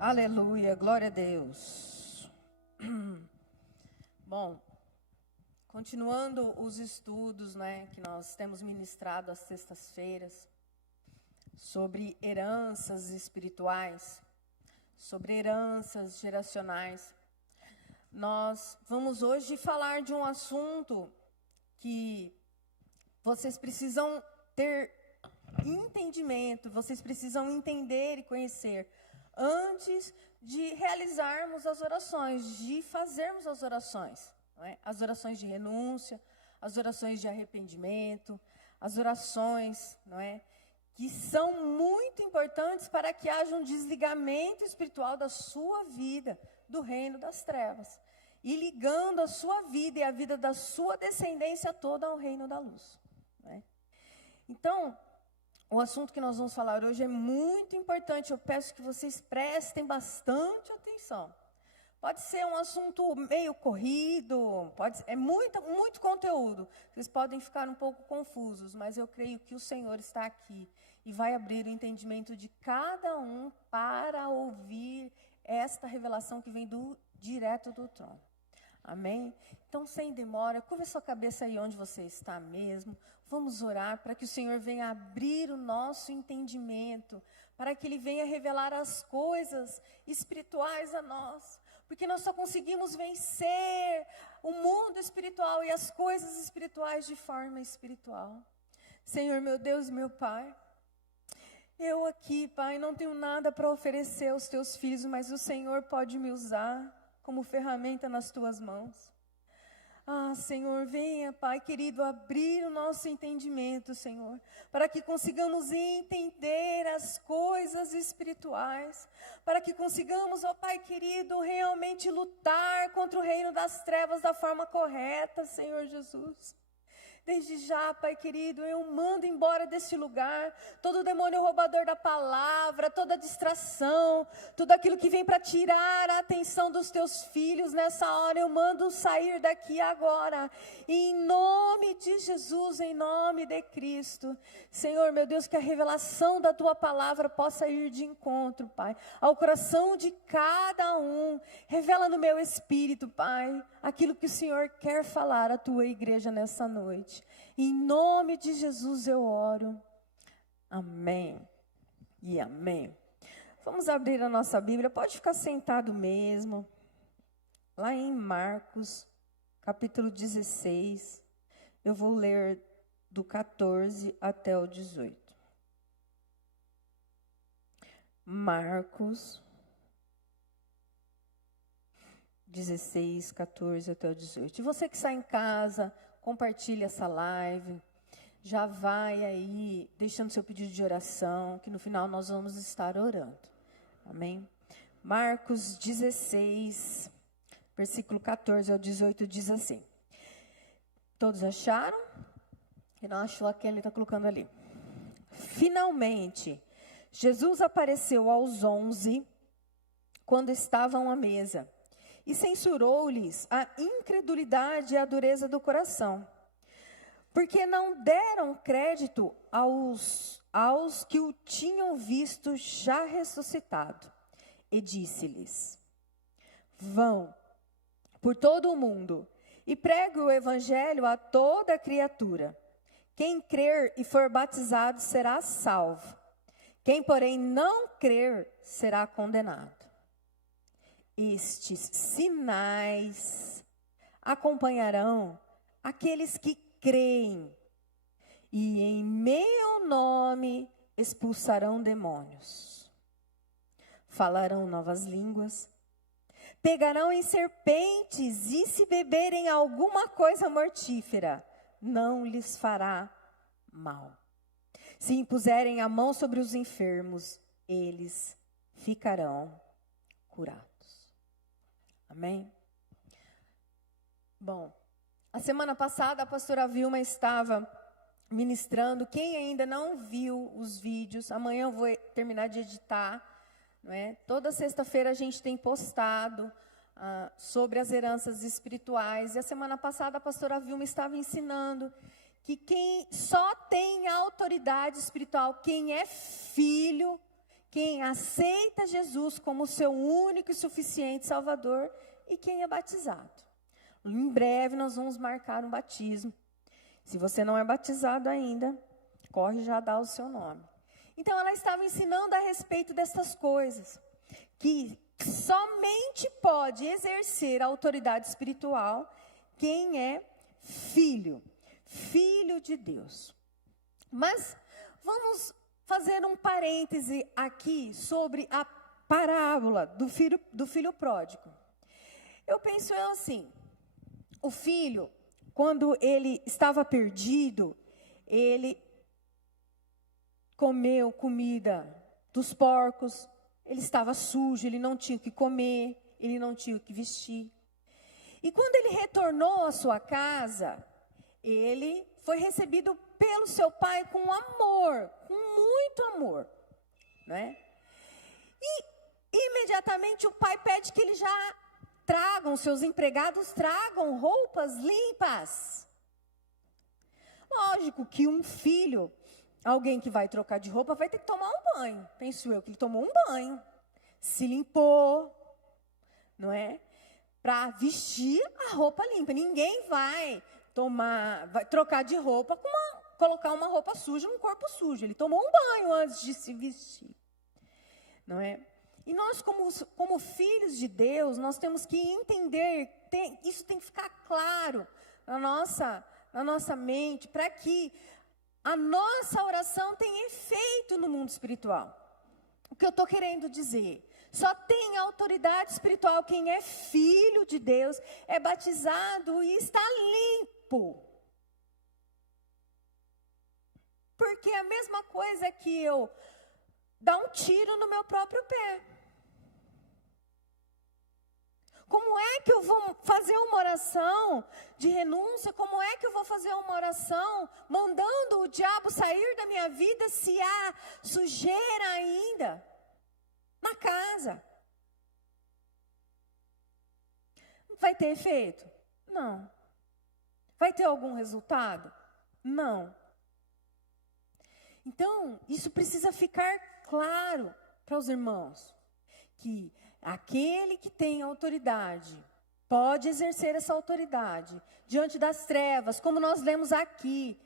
Aleluia, glória a Deus. Bom, continuando os estudos, que nós temos ministrado às sextas-feiras, sobre heranças espirituais, sobre heranças geracionais, nós vamos hoje falar de um assunto que vocês precisam ter entendimento, vocês precisam entender e conhecer antes de realizarmos as orações, de fazermos as orações, as orações de renúncia, as orações de arrependimento, as orações, que são muito importantes para que haja um desligamento espiritual da sua vida, do reino das trevas, e ligando a sua vida e a vida da sua descendência toda ao reino da luz. Então, o assunto que nós vamos falar hoje é muito importante. Eu peço que vocês prestem bastante atenção. Pode ser um assunto meio corrido, é muito conteúdo. Vocês podem ficar um pouco confusos, mas eu creio que o Senhor está aqui e vai abrir o entendimento de cada um para ouvir esta revelação que vem direto do trono. Amém? Então, sem demora, curva sua cabeça aí onde você está mesmo. Vamos orar para que o Senhor venha abrir o nosso entendimento, para que Ele venha revelar as coisas espirituais a nós. Porque nós só conseguimos vencer o mundo espiritual e as coisas espirituais de forma espiritual. Senhor, meu Deus, meu Pai, eu aqui, Pai, não tenho nada para oferecer aos Teus filhos, mas o Senhor pode me usar como ferramenta nas Tuas mãos. Ah, Senhor, venha, Pai querido, abrir o nosso entendimento, Senhor, para que consigamos entender as coisas espirituais, para que consigamos, ó Pai querido, realmente lutar contra o reino das trevas da forma correta, Senhor Jesus. Desde já, Pai querido, eu mando embora desse lugar todo demônio roubador da palavra, toda distração, tudo aquilo que vem para tirar a atenção dos teus filhos nessa hora, eu mando sair daqui agora, em nome de Jesus, em nome de Cristo. Senhor, meu Deus, que a revelação da tua palavra possa ir de encontro, Pai, ao coração de cada um. Revela no meu espírito, Pai, aquilo que o Senhor quer falar à tua igreja nessa noite. Em nome de Jesus eu oro. Amém e amém. Vamos abrir a nossa Bíblia. Pode ficar sentado mesmo. Lá em Marcos, capítulo 16. Eu vou ler do 14 até o 18. Marcos 16, 14 até o 18. E você que está em casa, compartilhe essa live, já vai aí deixando seu pedido de oração, que no final nós vamos estar orando. Amém? Marcos 16, versículo 14 ao 18 diz assim. Todos acharam? Quem não achou, a Kelly está colocando ali. Finalmente, Jesus apareceu aos 11, quando estavam à mesa, e censurou-lhes a incredulidade e a dureza do coração, porque não deram crédito aos que o tinham visto já ressuscitado. E disse-lhes: vão por todo o mundo e pregue o evangelho a toda criatura. Quem crer e for batizado será salvo. Quem, porém, não crer será condenado. Estes sinais acompanharão aqueles que creem, e em meu nome expulsarão demônios. Falarão novas línguas, pegarão em serpentes, e se beberem alguma coisa mortífera, não lhes fará mal. Se impuserem a mão sobre os enfermos, eles ficarão curados. Amém? Bom, a semana passada a pastora Vilma estava ministrando. Quem ainda não viu os vídeos, amanhã eu vou terminar de editar. Toda sexta-feira a gente tem postado sobre as heranças espirituais. E a semana passada a pastora Vilma estava ensinando que quem só tem autoridade espiritual, quem é filho, quem aceita Jesus como seu único e suficiente Salvador e quem é batizado. Em breve nós vamos marcar um batismo. Se você não é batizado ainda, corre já dar o seu nome. Então ela estava ensinando a respeito dessas coisas, que somente pode exercer a autoridade espiritual quem é filho de Deus. Mas vamos fazer um parêntese aqui sobre a parábola do filho pródigo. Eu penso assim, o filho, quando ele estava perdido, ele comeu comida dos porcos, ele estava sujo, ele não tinha o que comer, ele não tinha o que vestir. E quando ele retornou à sua casa, ele foi recebido pelo seu pai com amor, com muito amor, né? E imediatamente o pai pede que ele já tragam, seus empregados tragam roupas limpas. Lógico que um filho, alguém que vai trocar de roupa, vai ter que tomar um banho. Penso eu que ele tomou um banho, se limpou, não é? Para vestir a roupa limpa. Ninguém vai trocar de roupa, colocar uma roupa suja num corpo sujo. Ele tomou um banho antes de se vestir, não é? E nós, como filhos de Deus, nós temos que entender, isso tem que ficar claro na nossa mente, para que a nossa oração tenha efeito no mundo espiritual. O que eu estou querendo dizer? Só tem autoridade espiritual quem é filho de Deus, é batizado e está limpo. Porque a mesma coisa que eu dar um tiro no meu próprio pé. Como é que eu vou fazer uma oração de renúncia? Como é que eu vou fazer uma oração mandando o diabo sair da minha vida se há sujeira ainda na casa? Vai ter efeito? Não. Vai ter algum resultado? Não. Então, isso precisa ficar claro para os irmãos, que aquele que tem autoridade pode exercer essa autoridade diante das trevas, como nós lemos aqui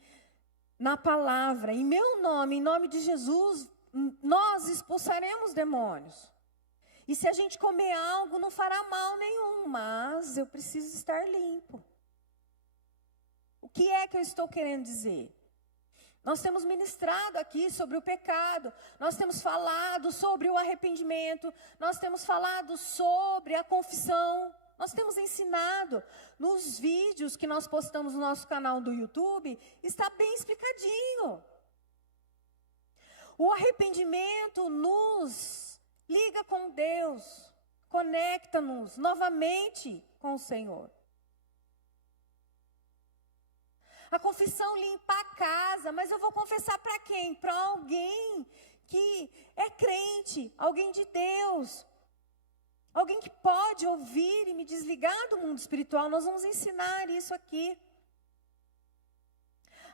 na palavra, em meu nome, em nome de Jesus, nós expulsaremos demônios. E se a gente comer algo, não fará mal nenhum, mas eu preciso estar limpo. O que é que eu estou querendo dizer? Nós temos ministrado aqui sobre o pecado, nós temos falado sobre o arrependimento, nós temos falado sobre a confissão, nós temos ensinado nos vídeos que nós postamos no nosso canal do YouTube, está bem explicadinho. O arrependimento nos liga com Deus, conecta-nos novamente com o Senhor. A confissão limpa a casa, mas eu vou confessar para quem? Para alguém que é crente, alguém de Deus. Alguém que pode ouvir e me desligar do mundo espiritual. Nós vamos ensinar isso aqui.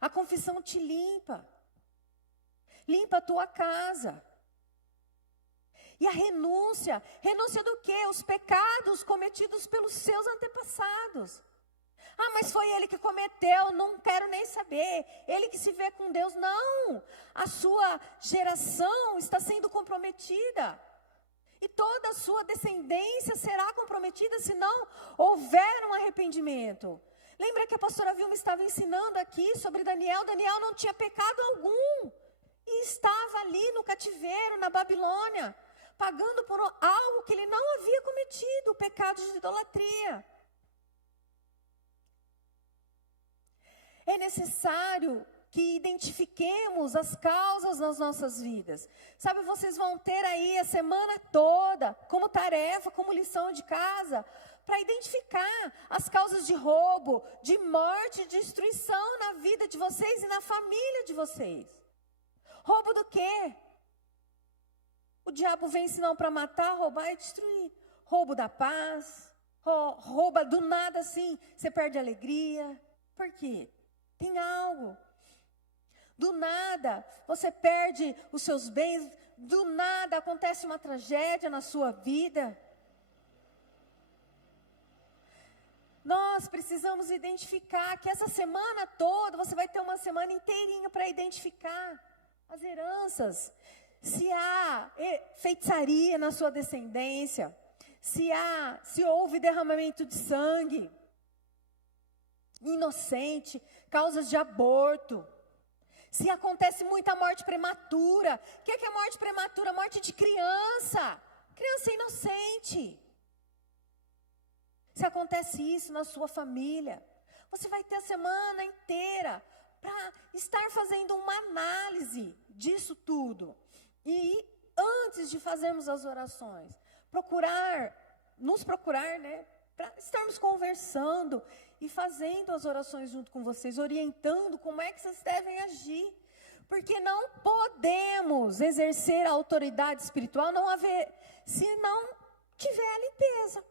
A confissão te limpa. Limpa a tua casa. E a renúncia do quê? Os pecados cometidos pelos seus antepassados. Ah, mas foi ele que cometeu, não quero nem saber. Ele que se vê com Deus. Não, a sua geração está sendo comprometida. E toda a sua descendência será comprometida se não houver um arrependimento. Lembra que a pastora Vilma estava ensinando aqui sobre Daniel? Daniel não tinha pecado algum. E estava ali no cativeiro, na Babilônia, pagando por algo que ele não havia cometido, o pecado de idolatria. É necessário que identifiquemos as causas nas nossas vidas. Sabe, vocês vão ter aí a semana toda, como tarefa, como lição de casa, para identificar as causas de roubo, de morte, de destruição na vida de vocês e na família de vocês. Roubo do quê? O diabo vem senão para matar, roubar e destruir. Roubo da paz, rouba do nada assim, você perde a alegria. Por quê? Tem algo. Do nada, você perde os seus bens, do nada acontece uma tragédia na sua vida. Nós precisamos identificar que essa semana toda, você vai ter uma semana inteirinha para identificar as heranças. Se há feitiçaria na sua descendência, se houve derramamento de sangue, inocente, causas de aborto, se acontece muita morte prematura. O que é morte prematura? Morte de criança inocente. Se acontece isso na sua família, você vai ter a semana inteira para estar fazendo uma análise disso tudo. E antes de fazermos as orações, nos procurar, né, para estarmos conversando e fazendo as orações junto com vocês, orientando como é que vocês devem agir. Porque não podemos exercer a autoridade espiritual se não tiver a limpeza.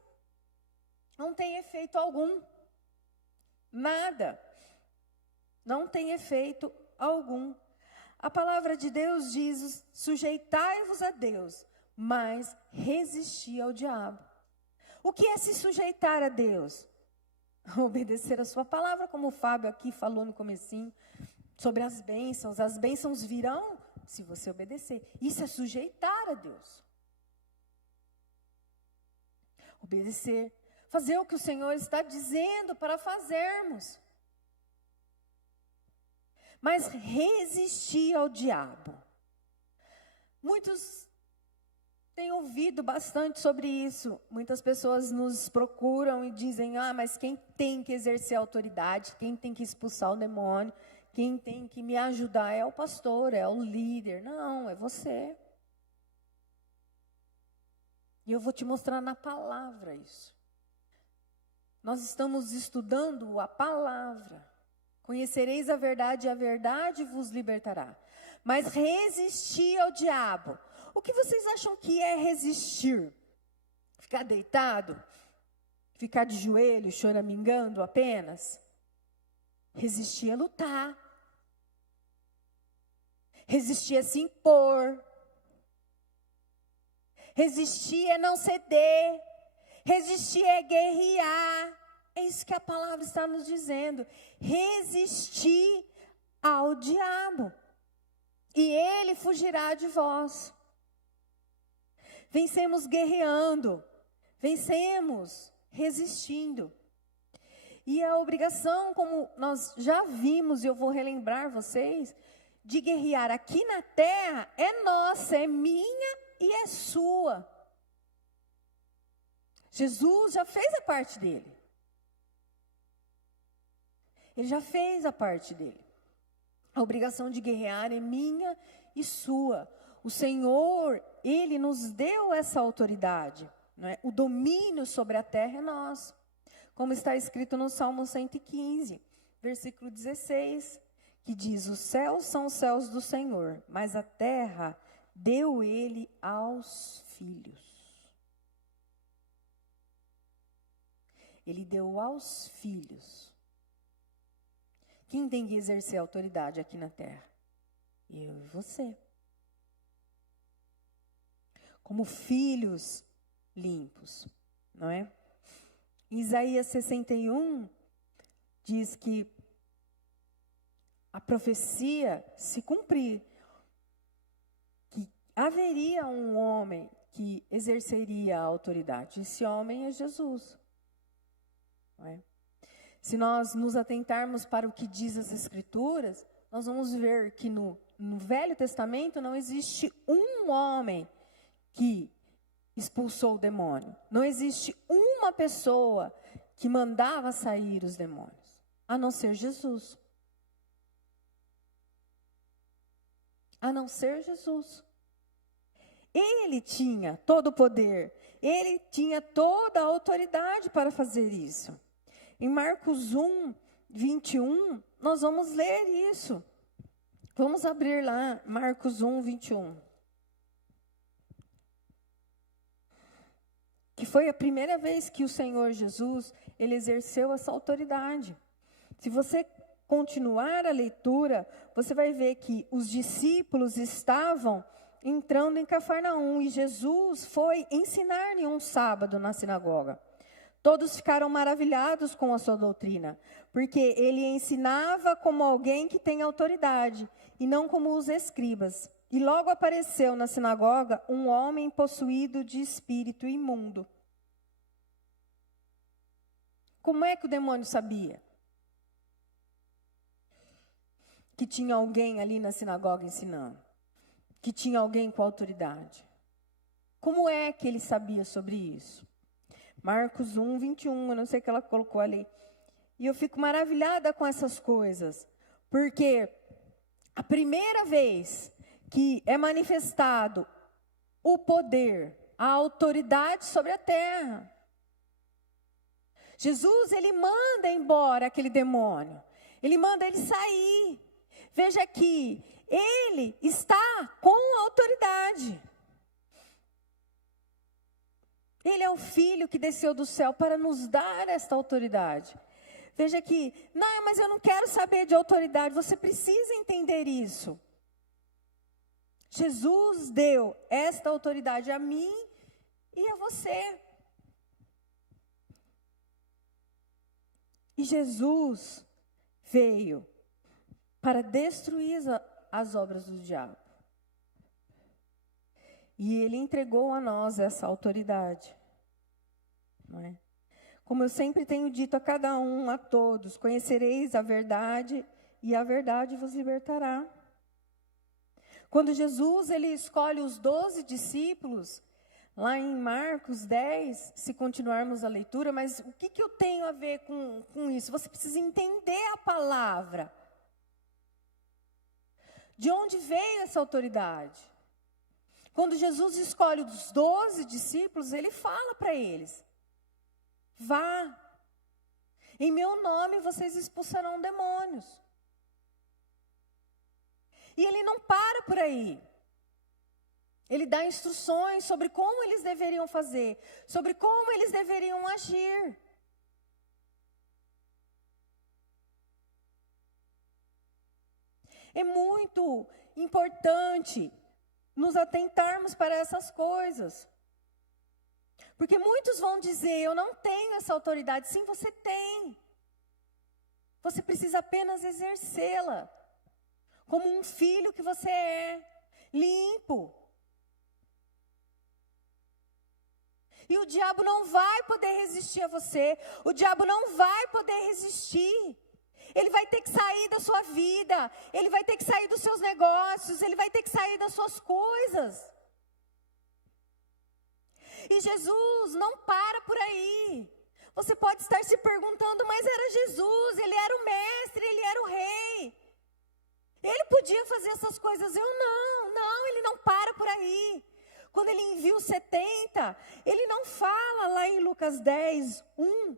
Não tem efeito algum. Nada. Não tem efeito algum. A palavra de Deus diz: sujeitai-vos a Deus, mas resisti ao diabo. O que é se sujeitar a Deus? Obedecer a sua palavra, como o Fábio aqui falou no comecinho, sobre as bênçãos. As bênçãos virão se você obedecer. Isso é sujeitar a Deus. Obedecer. Fazer o que o Senhor está dizendo para fazermos. Mas resistir ao diabo. Muitos têm ouvido bastante sobre isso. Muitas pessoas nos procuram e dizem: mas quem tem que exercer a autoridade, quem tem que expulsar o demônio, quem tem que me ajudar é o pastor, é o líder. Não, é você. E eu vou te mostrar na palavra isso. Nós estamos estudando a palavra. Conhecereis a verdade e a verdade vos libertará. Mas resistir ao diabo. O que vocês acham que é resistir? Ficar deitado? Ficar de joelho, choramingando apenas? Resistir é lutar. Resistir é se impor. Resistir é não ceder. Resistir é guerrear. É isso que a palavra está nos dizendo. Resistir ao diabo. E ele fugirá de vós. Vencemos guerreando. Vencemos resistindo. E a obrigação, como nós já vimos, e eu vou relembrar vocês, de guerrear aqui na terra é nossa, é minha e é sua. Jesus já fez a parte dele. Ele já fez a parte dele. A obrigação de guerrear é minha e sua. O Senhor, Ele nos deu essa autoridade. Não é? O domínio sobre a terra é nosso. Como está escrito no Salmo 115, versículo 16, que diz: os céus são os céus do Senhor, mas a terra deu Ele aos filhos. Ele deu aos filhos. Quem tem que exercer a autoridade aqui na terra? Eu e você. Como filhos limpos, não é? Isaías 61 diz que a profecia se cumprir, que haveria um homem que exerceria a autoridade. Esse homem é Jesus. Não é? Se nós nos atentarmos para o que diz as Escrituras, nós vamos ver que no Velho Testamento não existe um homem que expulsou o demônio. Não existe uma pessoa que mandava sair os demônios, a não ser Jesus. A não ser Jesus. Ele tinha todo o poder, ele tinha toda a autoridade para fazer isso. Em Marcos 1, 21, nós vamos ler isso. Vamos abrir lá, Marcos 1, 21. Que foi a primeira vez que o Senhor Jesus, ele exerceu essa autoridade. Se você continuar a leitura, você vai ver que os discípulos estavam entrando em Cafarnaum, e Jesus foi ensinar-lhe um sábado na sinagoga. Todos ficaram maravilhados com a sua doutrina, porque ele ensinava como alguém que tem autoridade, e não como os escribas. E logo apareceu na sinagoga um homem possuído de espírito imundo. Como é que o demônio sabia que tinha alguém ali na sinagoga ensinando? Que tinha alguém com autoridade? Como é que ele sabia sobre isso? Marcos 1, 21, eu não sei o que ela colocou ali. E eu fico maravilhada com essas coisas, porque a primeira vez que é manifestado o poder, a autoridade sobre a terra, Jesus, ele manda embora aquele demônio. Ele manda ele sair. Veja aqui, ele está com autoridade. Ele é o Filho que desceu do céu para nos dar esta autoridade. Veja aqui, não, mas eu não quero saber de autoridade. Você precisa entender isso. Jesus deu esta autoridade a mim e a você. E Jesus veio para destruir as obras do diabo. E ele entregou a nós essa autoridade. Não é? Como eu sempre tenho dito a cada um, a todos, conhecereis a verdade e a verdade vos libertará. Quando Jesus ele escolhe os 12 discípulos, lá em Marcos 10, se continuarmos a leitura, mas o que eu tenho a ver com isso? Você precisa entender a palavra. De onde veio essa autoridade? Quando Jesus escolhe os 12 discípulos, ele fala para eles: vá, em meu nome vocês expulsarão demônios. E ele não para por aí. Ele dá instruções sobre como eles deveriam fazer, sobre como eles deveriam agir. É muito importante nos atentarmos para essas coisas. Porque muitos vão dizer, eu não tenho essa autoridade. Sim, você tem. Você precisa apenas exercê-la. Como um filho que você é, limpo. E o diabo não vai poder resistir a você. O diabo não vai poder resistir. Ele vai ter que sair da sua vida. Ele vai ter que sair dos seus negócios. Ele vai ter que sair das suas coisas. E Jesus não para por aí. Você pode estar se perguntando, mas era Jesus, ele era o mestre, ele era o rei. Ele podia fazer essas coisas, eu não, ele não para por aí. Quando ele envia os 70, ele não fala lá em Lucas 10, 1.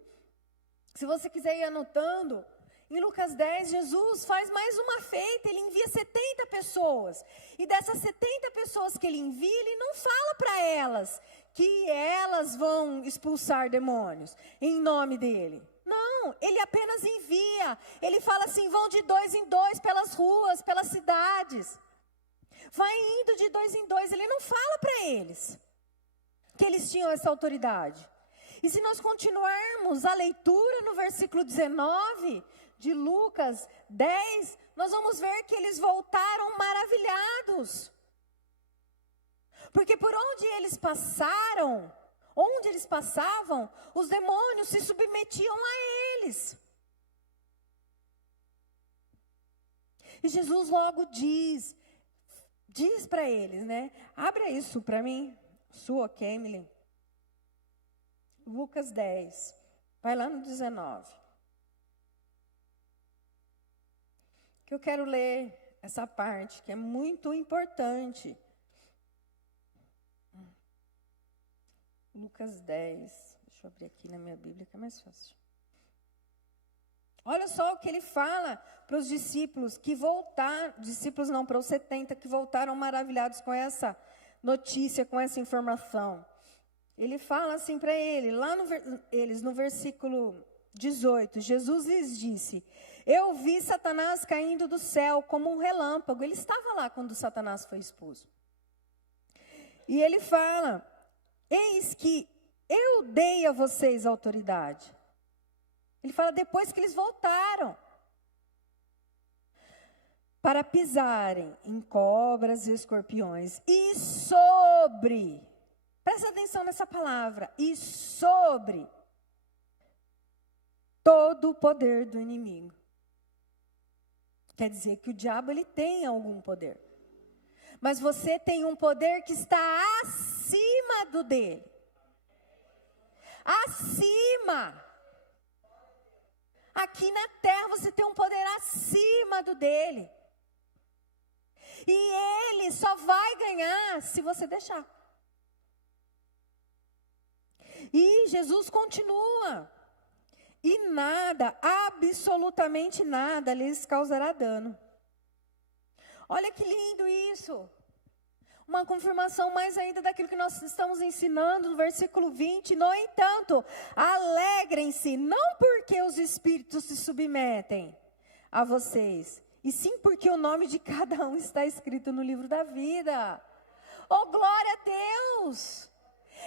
Se você quiser ir anotando, em Lucas 10, Jesus faz mais uma feita, ele envia 70 pessoas. E dessas 70 pessoas que ele envia, ele não fala para elas que elas vão expulsar demônios em nome dele. Não, ele apenas envia. Ele fala assim, vão de 2 em 2 pelas ruas, pelas cidades. Vai indo de 2 em 2. Ele não fala para eles que eles tinham essa autoridade. E se nós continuarmos a leitura no versículo 19 de Lucas 10, nós vamos ver que eles voltaram maravilhados. Porque por onde eles passavam, os demônios se submetiam a eles. E Jesus logo diz para eles, né? Abra isso para mim, sua, Emily. Lucas 10, vai lá no 19. Que eu quero ler essa parte, que é muito importante. Lucas 10, deixa eu abrir aqui na minha Bíblia que é mais fácil. Olha só o que ele fala para os discípulos que voltaram, discípulos não, para os 70 que voltaram maravilhados com essa notícia, com essa informação. Ele fala assim para eles no versículo 18, Jesus lhes disse, eu vi Satanás caindo do céu como um relâmpago. Ele estava lá quando Satanás foi expulso. E ele fala: eis que eu dei a vocês autoridade. Ele fala depois que eles voltaram. Para pisarem em cobras e escorpiões. E sobre, presta atenção nessa palavra, e sobre todo o poder do inimigo. Quer dizer que o diabo ele tem algum poder. Mas você tem um poder que está acima do dele. Acima. Aqui na terra você tem um poder acima do dele. E ele só vai ganhar se você deixar. E Jesus continua. E nada, absolutamente nada, lhes causará dano. Olha que lindo isso. Uma confirmação mais ainda daquilo que nós estamos ensinando no versículo 20. No entanto, alegrem-se, não porque os espíritos se submetem a vocês, e sim porque o nome de cada um está escrito no livro da vida. Oh, glória a Deus!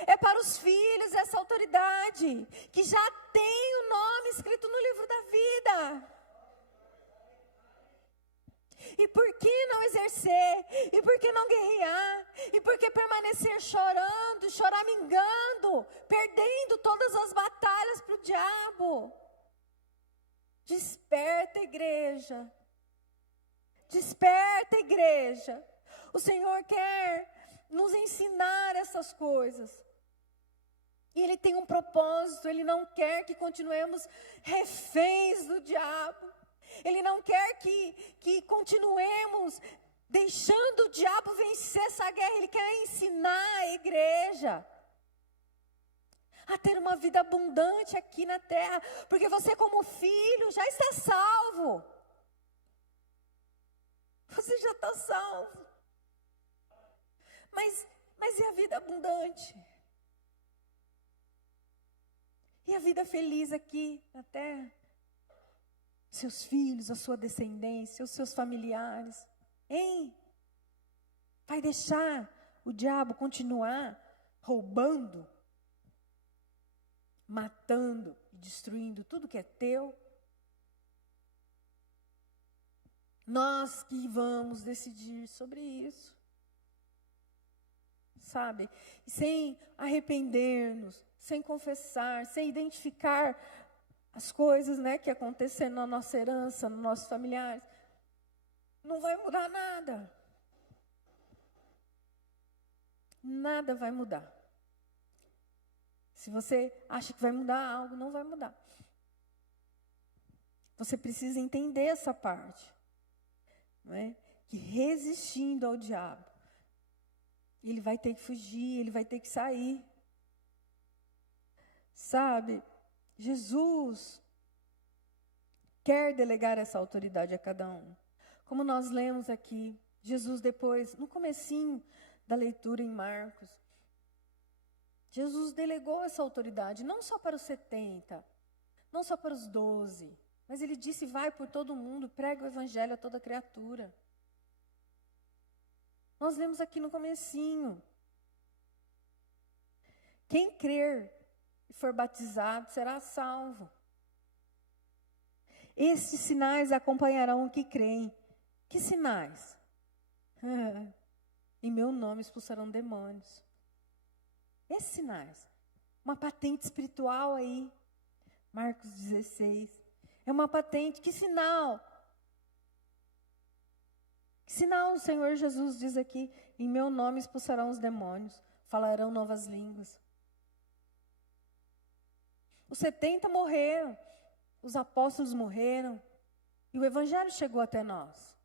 É para os filhos essa autoridade, que já tem o nome escrito no livro da vida. E por que não exercer? E por que não guerrear? E por que permanecer chorando, choramingando, perdendo todas as batalhas para o diabo? Desperta, igreja. Desperta, igreja. O Senhor quer nos ensinar essas coisas. E Ele tem um propósito. Ele não quer que continuemos reféns do diabo. Ele não quer que continuemos deixando o diabo vencer essa guerra. Ele quer ensinar a igreja a ter uma vida abundante aqui na terra. Porque você, como filho, já está salvo. Você já está salvo. Mas e a vida abundante? E a vida feliz aqui na terra? Seus filhos, a sua descendência, os seus familiares. Hein? Vai deixar o diabo continuar roubando, matando e destruindo tudo que é teu? Nós que vamos decidir sobre isso. Sabe? Sem arrepender-nos, sem confessar, sem identificar as coisas, né, que aconteceram na nossa herança, nos nossos familiares, não vai mudar nada. Nada vai mudar. Se você acha que vai mudar algo, não vai mudar. Você precisa entender essa parte. Não é? Que resistindo ao diabo, ele vai ter que fugir, ele vai ter que sair. Sabe, Jesus quer delegar essa autoridade a cada um. Como nós lemos aqui, Jesus depois, no comecinho da leitura em Marcos, Jesus delegou essa autoridade, não só para os 70, não só para os 12, mas ele disse, vai por todo mundo, prega o evangelho a toda criatura. Nós lemos aqui no comecinho. Quem crer e for batizado será salvo. Estes sinais acompanharão o que creem. Que sinais? Em meu nome expulsarão demônios. Esses sinais. Uma patente espiritual aí. Marcos 16. É uma patente. Que sinal? Que sinal o Senhor Jesus diz aqui? Em meu nome expulsarão os demônios. Falarão novas línguas. Os 70 morreram. Os apóstolos morreram. E o evangelho chegou até nós.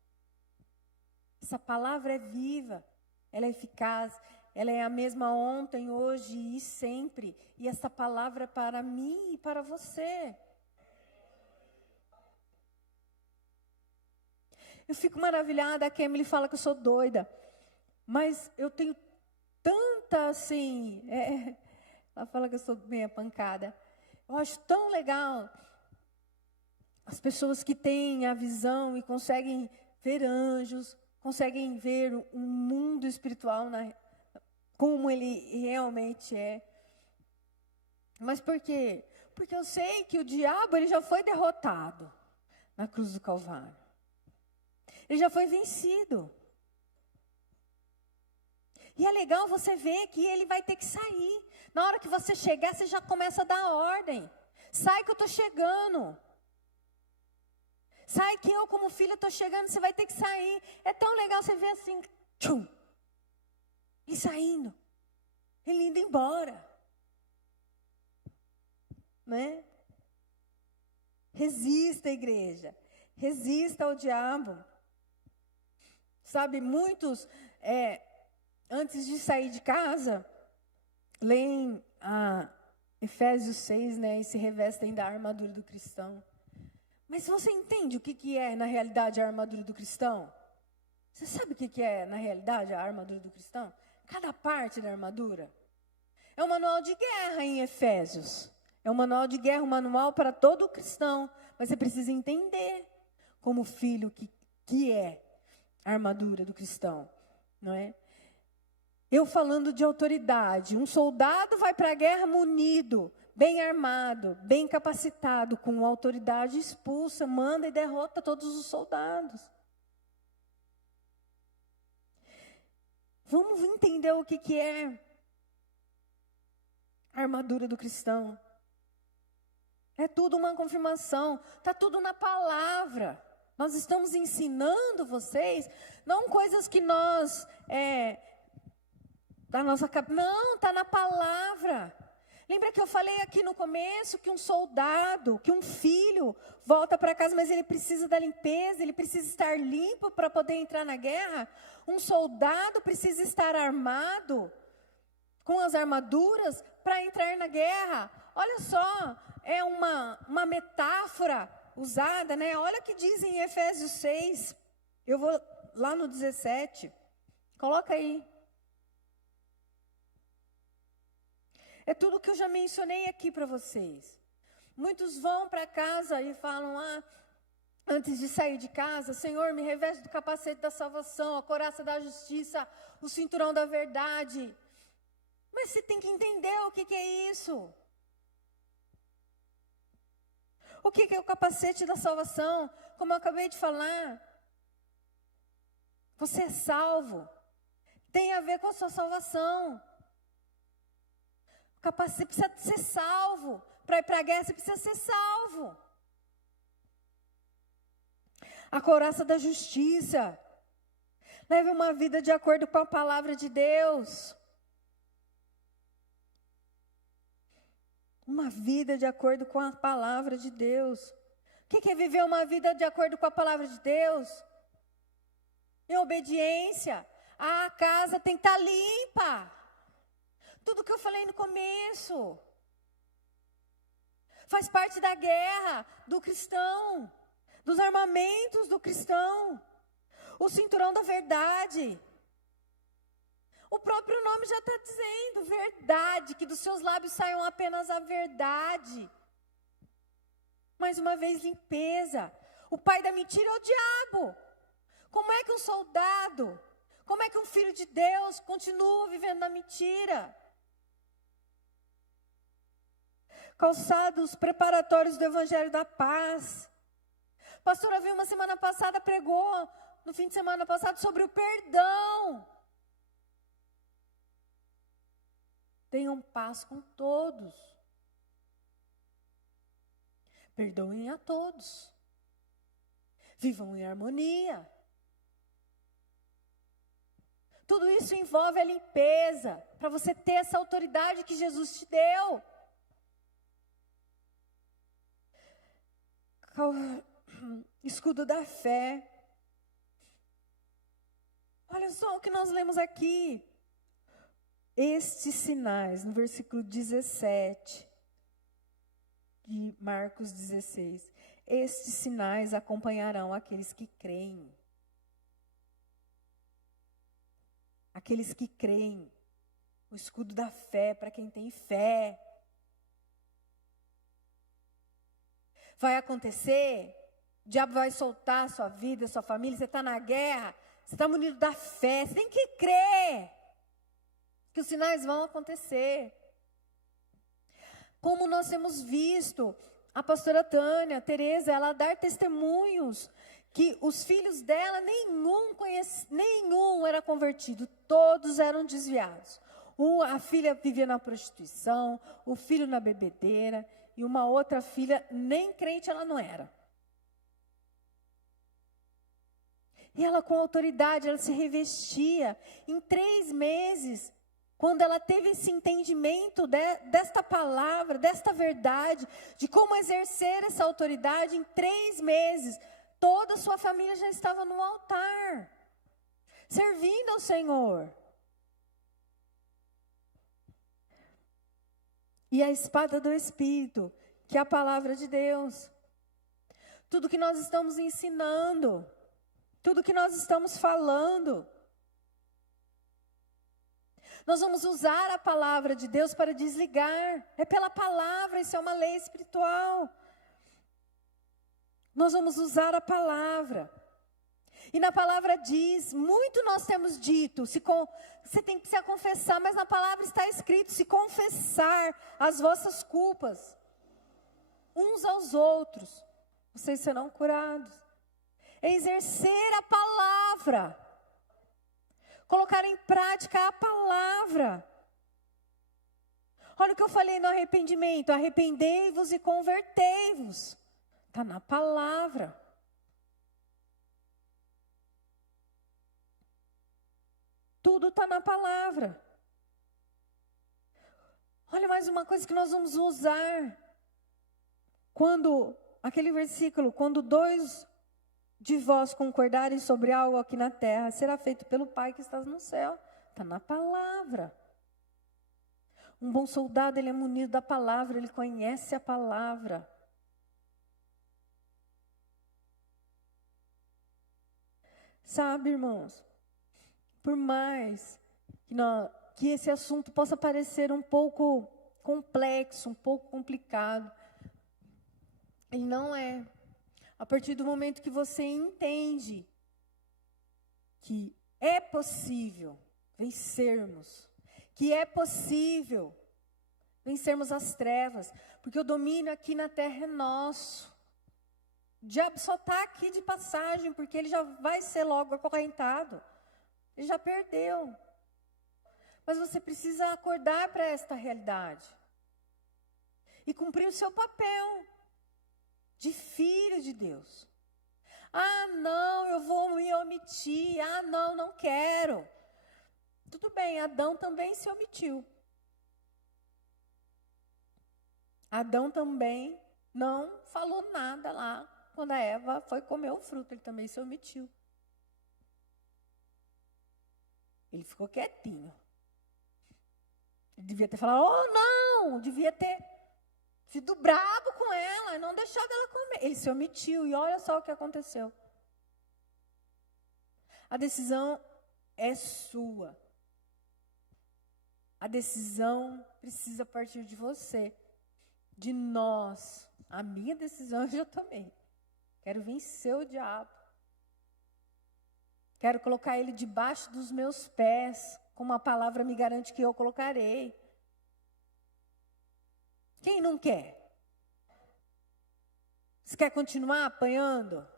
Essa palavra é viva. Ela é eficaz. Ela é a mesma ontem, hoje e sempre. E essa palavra é para mim e para você. Eu fico maravilhada, a Kemily fala que eu sou doida. Mas eu tenho tanta, assim... ela fala que eu sou meia pancada. Eu acho tão legal as pessoas que têm a visão e conseguem ver anjos, conseguem ver um mundo espiritual como ele realmente é. Mas por quê? Porque eu sei que o diabo ele já foi derrotado na cruz do Calvário. Ele já foi vencido. E é legal você ver que ele vai ter que sair. Na hora que você chegar, você já começa a dar ordem. Sai que eu estou chegando. Sai que eu, como filho, estou chegando, você vai ter que sair. É tão legal você ver assim, tchum, e saindo. Ele indo embora. Né? Resista, igreja. Resista ao diabo. Sabe, muitos, antes de sair de casa, leem Efésios 6, né, e se revestem da armadura do cristão. Mas você entende o que é, na realidade, a armadura do cristão? Você sabe o que é, na realidade, a armadura do cristão? Cada parte da armadura. É um manual de guerra em Efésios. É um manual de guerra, um manual para todo cristão. Mas você precisa entender como filho que é a armadura do cristão, não é? Eu falando de autoridade, um soldado vai para a guerra munido, bem armado, bem capacitado, com autoridade, expulsa, manda e derrota todos os soldados. Vamos entender o que é a armadura do cristão. É tudo uma confirmação, está tudo na palavra. Nós estamos ensinando vocês, não coisas que nós, da nossa cabeça, não, está na palavra. Lembra que eu falei aqui no começo que um soldado, que um filho volta para casa, mas ele precisa da limpeza, ele precisa estar limpo para poder entrar na guerra? Um soldado precisa estar armado, com as armaduras, para entrar na guerra. Olha só, é uma metáfora usada, né? Olha o que diz em Efésios 6. Eu vou lá no 17. Coloca aí. É tudo que eu já mencionei aqui para vocês. Muitos vão para casa e falam, antes de sair de casa, Senhor, me reveste do capacete da salvação, a couraça da justiça, o cinturão da verdade. Mas você tem que entender o que é isso. O que é o capacete da salvação? Como eu acabei de falar, você é salvo. Tem a ver com a sua salvação. O capacete precisa ser salvo. Para ir para a guerra, você precisa ser salvo. A couraça da justiça. Leve uma vida de acordo com a palavra de Deus. Uma vida de acordo com a palavra de Deus. O que é viver uma vida de acordo com a palavra de Deus? Em obediência. A casa tem que estar limpa. Tudo que eu falei no começo. Faz parte da guerra do cristão. Dos armamentos do cristão. O cinturão da verdade. O próprio nome já está dizendo, verdade, que dos seus lábios saiam apenas a verdade. Mais uma vez, limpeza. O pai da mentira é o diabo. Como é que um soldado, como é que um filho de Deus continua vivendo na mentira? Calçados preparatórios do Evangelho da Paz. A pastora Vilma, semana passada, pregou, no fim de semana passado, sobre o perdão. Tenham paz com todos. Perdoem a todos. Vivam em harmonia. Tudo isso envolve a limpeza, para você ter essa autoridade que Jesus te deu. Escudo da fé. Olha só o que nós lemos aqui. Estes sinais, no versículo 17 de Marcos 16. Estes sinais acompanharão aqueles que creem. Aqueles que creem. O escudo da fé para quem tem fé. Vai acontecer, o diabo vai soltar a sua vida, a sua família, você está na guerra, você está munido da fé, você tem que crer. que os sinais vão acontecer. Como nós temos visto a pastora Tânia, Tereza, ela dar testemunhos que os filhos dela, nenhum era convertido, todos eram desviados. A filha vivia na prostituição, o filho na bebedeira, e uma outra filha, nem crente ela não era. E ela com autoridade, ela se revestia. Em 3 meses, quando ela teve esse entendimento desta palavra, desta verdade, de como exercer essa autoridade, em 3 meses, toda a sua família já estava no altar, servindo ao Senhor. E a espada do Espírito, que é a palavra de Deus. Tudo que nós estamos ensinando, tudo que nós estamos falando, nós vamos usar a palavra de Deus para desligar. É pela palavra, isso é uma lei espiritual. Nós vamos usar a palavra. E na palavra diz, muito nós temos dito, você tem que se confessar, mas na palavra está escrito, se confessar as vossas culpas, uns aos outros, vocês serão curados. É exercer a palavra, colocar em prática a palavra. Olha o que eu falei no arrependimento, arrependei-vos e convertei-vos. Está na palavra. Tudo está na palavra. Olha mais uma coisa que nós vamos usar. Aquele versículo, quando 2 de vós concordarem sobre algo aqui na terra, será feito pelo Pai que está no céu. Está na palavra. Um bom soldado, ele é munido da palavra, ele conhece a palavra. Sabe, irmãos, por mais que esse assunto possa parecer um pouco complexo, um pouco complicado, ele não é. A partir do momento que você entende que é possível vencermos, que é possível vencermos as trevas, porque o domínio aqui na terra é nosso. O diabo só está aqui de passagem, porque ele já vai ser logo acorrentado. Ele já perdeu. Mas você precisa acordar para esta realidade. E cumprir o seu papel de filho de Deus. Ah, não, eu vou me omitir. Ah, não, não quero. Tudo bem, Adão também se omitiu. Adão também não falou nada lá. Quando a Eva foi comer o fruto, ele também se omitiu. Ele ficou quietinho. Ele devia ter falado, oh não, devia ter sido brabo com ela, e não deixado ela comer. Ele se omitiu e olha só o que aconteceu. A decisão é sua. A decisão precisa partir de você, de nós. A minha decisão eu já tomei. Quero vencer o diabo. Quero colocar ele debaixo dos meus pés, como a palavra me garante que eu colocarei. Quem não quer? Você quer continuar apanhando?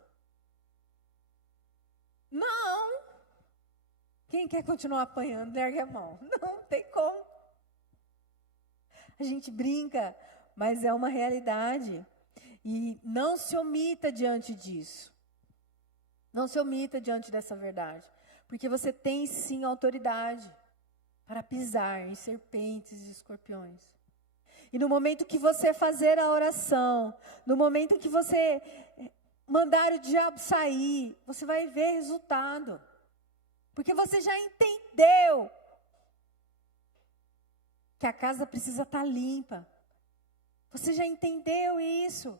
Não. Quem quer continuar apanhando, ergue a mão. Não tem como. A gente brinca, mas é uma realidade. E não se omita diante disso. Não se omita diante dessa verdade. Porque você tem sim autoridade para pisar em serpentes e escorpiões. E no momento que você fazer a oração, no momento que você mandar o diabo sair, você vai ver resultado. Porque você já entendeu que a casa precisa estar limpa. Você já entendeu isso.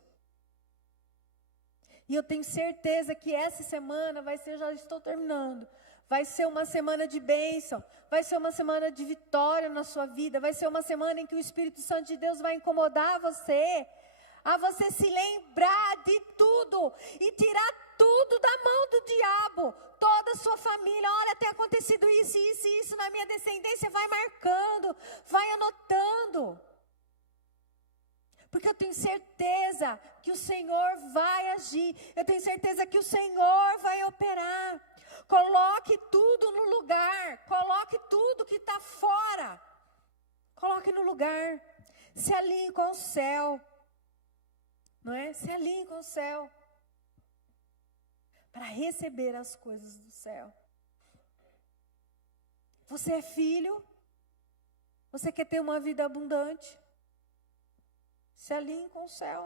E eu tenho certeza que essa semana vai ser, já estou terminando, vai ser uma semana de bênção, vai ser uma semana de vitória na sua vida, vai ser uma semana em que o Espírito Santo de Deus vai incomodar você a você se lembrar de tudo e tirar tudo da mão do diabo. Toda a sua família, olha, tem acontecido isso, isso e isso na minha descendência, vai marcando, vai anotando. Porque eu tenho certeza que o Senhor vai agir, eu tenho certeza que o Senhor vai operar. Coloque tudo no lugar, coloque tudo que está fora, coloque no lugar, se alinhe com o céu, não é? Se alinhe com o céu, para receber as coisas do céu. Você é filho, você quer ter uma vida abundante, se alinhe com o céu.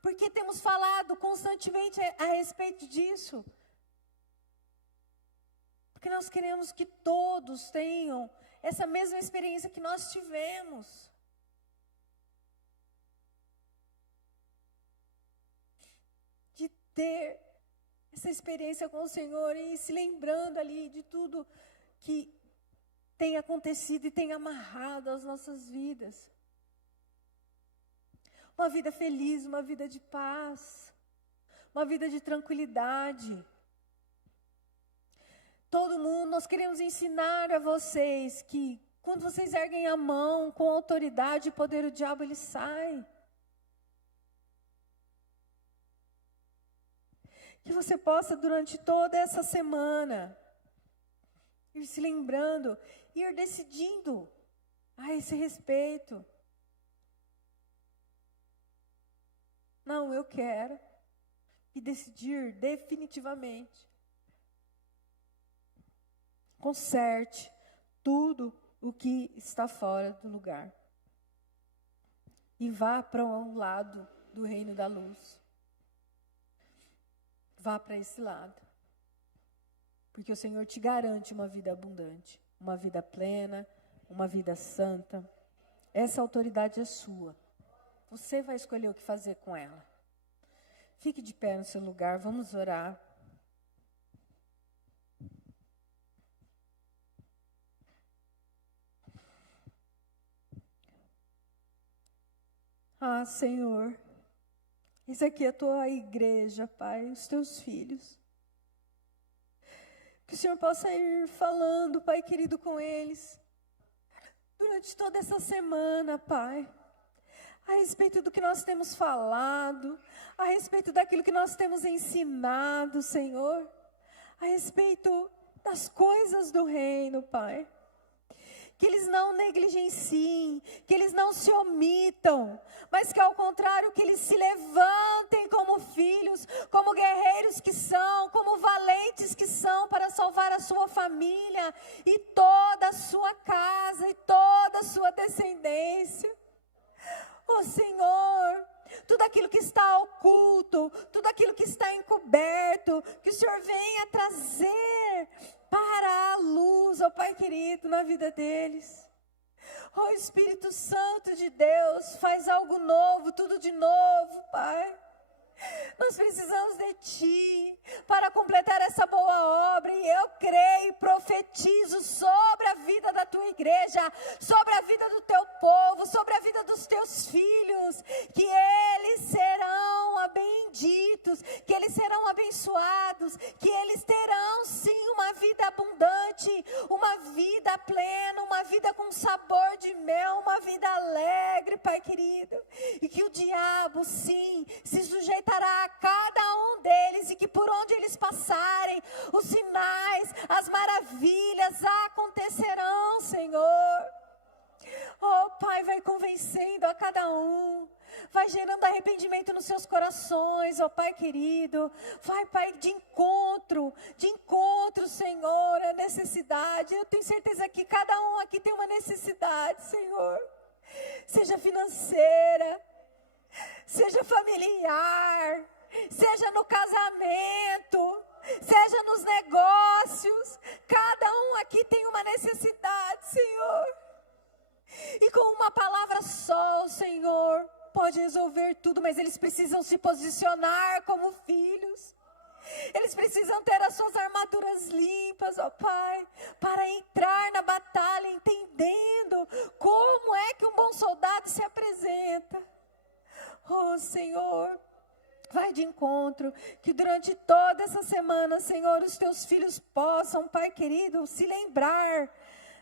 Porque temos falado constantemente a respeito disso. Porque nós queremos que todos tenham essa mesma experiência que nós tivemos. De ter essa experiência com o Senhor e se lembrando ali de tudo que tem acontecido e tem amarrado as nossas vidas. Uma vida feliz, uma vida de paz, uma vida de tranquilidade. Todo mundo, nós queremos ensinar a vocês que quando vocês erguem a mão com autoridade e poder, o diabo ele sai. Que você possa durante toda essa semana ir se lembrando, ir decidindo a esse respeito. Não, eu quero. E decidir definitivamente. Conserte tudo o que está fora do lugar. E vá para um lado do reino da luz. Vá para esse lado. Porque o Senhor te garante uma vida abundante, uma vida plena, uma vida santa. Essa autoridade é sua. Você vai escolher o que fazer com ela. Fique de pé no seu lugar, vamos orar. Ah, Senhor, isso aqui é a tua igreja, Pai, os teus filhos. Que o Senhor possa ir falando, Pai querido, com eles. Durante toda essa semana, Pai. A respeito do que nós temos falado, a respeito daquilo que nós temos ensinado, Senhor, a respeito das coisas do reino, Pai. Que eles não negligenciem, que eles não se omitam, mas que ao contrário, que eles se levantem como filhos, como guerreiros que são, como valentes que são para salvar a sua família e toda a sua casa e toda a sua descendência. Oh Senhor, tudo aquilo que está oculto, tudo aquilo que está encoberto, que o Senhor venha trazer para a luz, ó Pai querido, na vida deles. Oh Espírito Santo de Deus, faz algo novo, tudo de novo, Pai. Nós precisamos de Ti para completar essa boa obra, e eu creio e profetizo sobre a vida da Tua igreja, sobre a vida do Teu povo, sobre a vida dos Teus filhos, que eles serão benditos, que eles serão abençoados, que eles terão sim uma vida abundante, uma vida plena, uma vida com sabor de mel, uma vida alegre, Pai querido, e que o diabo sim se sujeitará a cada um deles, e que por onde eles passarem, os sinais, as maravilhas acontecerão, Senhor. Oh Pai, vai convencendo a cada um, vai gerando arrependimento nos seus corações, ó Pai querido. Vai, Pai, de encontro, Senhor, a necessidade. Eu tenho certeza que cada um aqui tem uma necessidade, Senhor. Seja financeira, seja familiar, seja no casamento, seja nos negócios. Cada um aqui tem uma necessidade, Senhor. E com uma palavra só, o Senhor pode resolver tudo, mas eles precisam se posicionar como filhos. Eles precisam ter as suas armaduras limpas, ó Pai, para entrar na batalha entendendo como é que um bom soldado se apresenta. Vai de encontro, que durante toda essa semana, Senhor, os teus filhos possam, Pai querido, se lembrar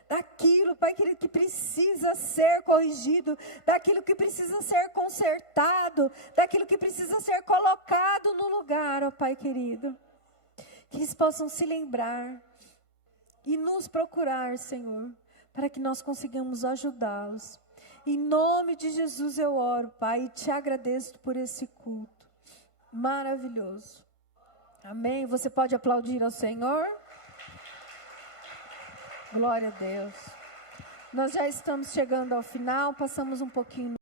daquilo, Pai querido, que precisa ser corrigido, daquilo que precisa ser consertado, daquilo que precisa ser colocado no lugar, ó Pai querido. Que eles possam se lembrar e nos procurar, Senhor, para que nós consigamos ajudá-los. Em nome de Jesus eu oro, Pai, e te agradeço por esse culto maravilhoso. Amém? Você pode aplaudir ao Senhor? Glória a Deus. Nós já estamos chegando ao final, passamos um pouquinho